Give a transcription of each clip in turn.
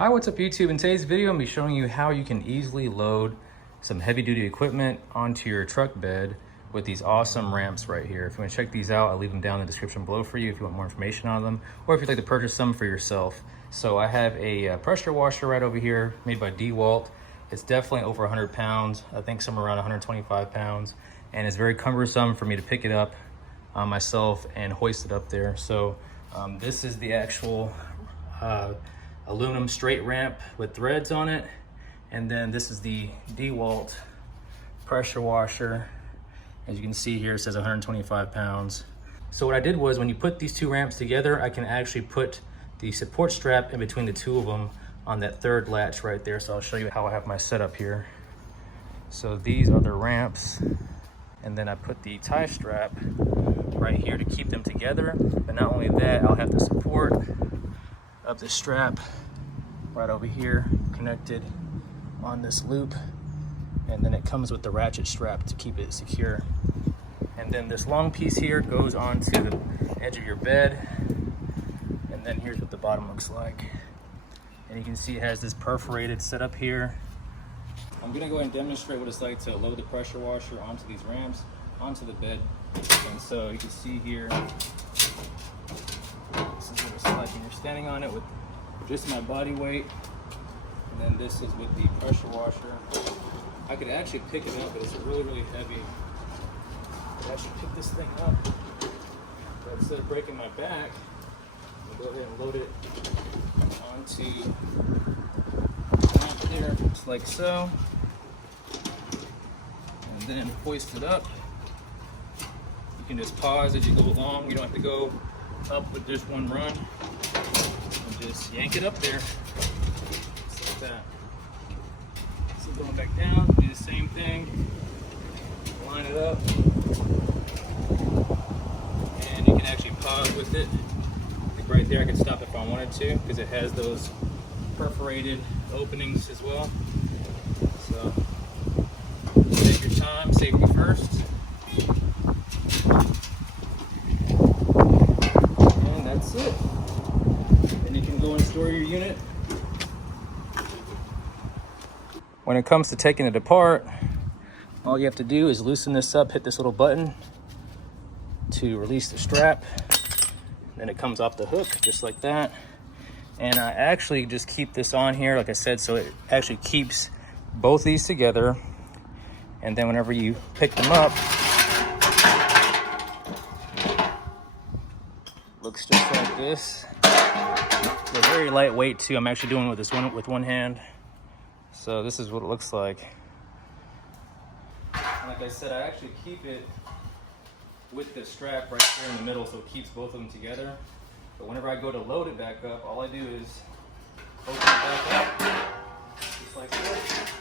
Hi, what's up YouTube? In today's video, I'm going to be showing you how you can easily load some heavy duty equipment onto your truck bed with these awesome ramps right here. If you want to check these out, I'll leave them down in the description below for you if you want more information on them, or if you'd like to purchase some for yourself. So I have a pressure washer right over here made by DeWalt. It's definitely over 100 pounds. I think somewhere around 125 pounds. And it's very cumbersome for me to pick it up myself and hoist it up there. So this is the actual aluminum straight ramp with threads on it, and then this is the DeWalt pressure washer. As you can see here, it says 125 pounds. So what I did was, when you put these two ramps together, I can actually put the support strap in between the two of them on that third latch right there. So I'll show you how I have my setup here. So these are the ramps, and then I put the tie strap right here to keep them together. But not only that, I'll have the support of the strap right over here connected on this loop, and then it comes with the ratchet strap to keep it secure. And then this long piece here goes onto the edge of your bed, and then here's what the bottom looks like. And you can see it has this perforated setup here. I'm gonna go ahead and demonstrate what it's like to load the pressure washer onto these ramps onto the bed. And so you can see here, this is what it's like when you're standing on it with just my body weight, and then this is with the pressure washer. I could actually pick it up, but it's really heavy. I could actually pick this thing up, but instead of breaking my back, I'll go ahead and load it onto there, just like so, and then hoist it up. You can just pause as you go along. You don't have to go up with just one run. And just yank it up there, just like that. So going back down, do the same thing. Line it up, and you can actually pause with it. Like right there, I can stop if I wanted to, because it has those perforated openings as well. So take your time, safety first. And that's it. And you can go and store your unit. When it comes to taking it apart, all you have to do is loosen this up, hit this little button to release the strap. Then it comes off the hook just like that. And I actually just keep this on here, like I said, so it actually keeps both these together. And then whenever you pick them up, looks just like this. They're very lightweight too. I'm actually doing this with one hand. So this is what it looks like. And like I said, I actually keep it with the strap right there in the middle, so it keeps both of them together. But whenever I go to load it back up, all I do is open it back up, just like this.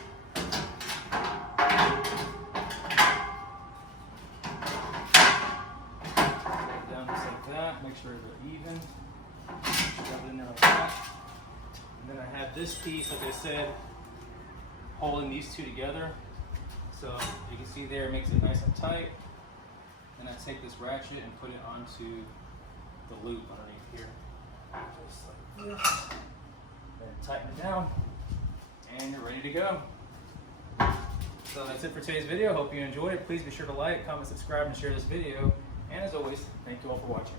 Down just like that, make sure they're even. Shove it in there like that. And then I have this piece, like I said, holding these two together. So you can see there, it makes it nice and tight. Then I take this ratchet and put it onto the loop underneath here, just like this. Then tighten it down, and you're ready to go. So that's it for today's video. Hope you enjoyed it. Please be sure to like, comment, subscribe, and share this video. And as always, thank you all for watching.